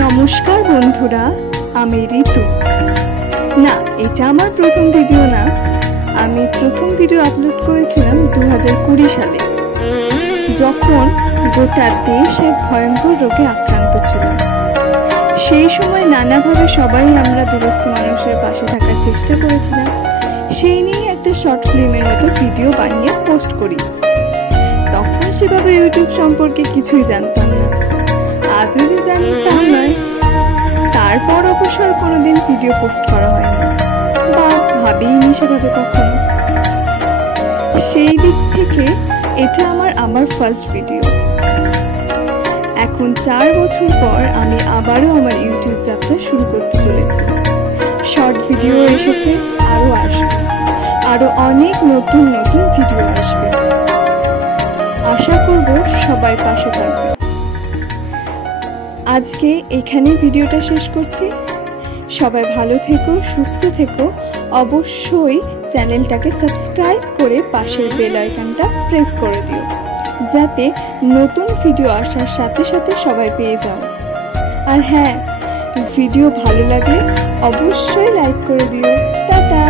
নমস্কার বন্ধুরা, আমি ঋতু। না, এটা আমার প্রথম ভিডিও না। আমি প্রথম ভিডিও আপলোড করেছিলাম 2020 সালে, যখন গোটা দেশ এক ভয়ঙ্কর রোগে আক্রান্ত ছিল। সেই সময় নানাভাবে সবাই আমরা দুরস্থ মানুষের পাশে থাকার চেষ্টা করেছিলাম। সেই নিয়ে একটা শর্ট ফিল্মের মতো ভিডিও বানিয়ে পোস্ট করি। তখন সেভাবে ইউটিউব সম্পর্কে কিছুই জানতাম না, আজও যে জানি তা নয়। তারপর অবসর কোনোদিন ভিডিও পোস্ট করা হয়নি বা ভাবিনি সেভাবে কখনো। সেই দিক থেকে এটা আমার ফার্স্ট ভিডিও। এখন 4 বছর পর আমি আবারও আমার ইউটিউব যাত্রা শুরু করতে চলেছি। শর্ট ভিডিও এসেছে, আরও আসবে, আরও অনেক নতুন নতুন ভিডিও আসবে। আশা করব সবাই পাশে থাকবে। আজকে এখানে ভিডিওটা শেষ করছি। সবাই ভালো থেকো, সুস্থ থেকো। অবশ্যই চ্যানেলটাকে সাবস্ক্রাইব করে পাশের বেল আইকনটা প্রেস করে দিও, যাতে নতুন ভিডিও আসার সাথে সাথে সবাই পেয়ে যাও। আর হ্যাঁ, ভিডিও ভালো লাগলে অবশ্যই লাইক করে দিও। টাটা।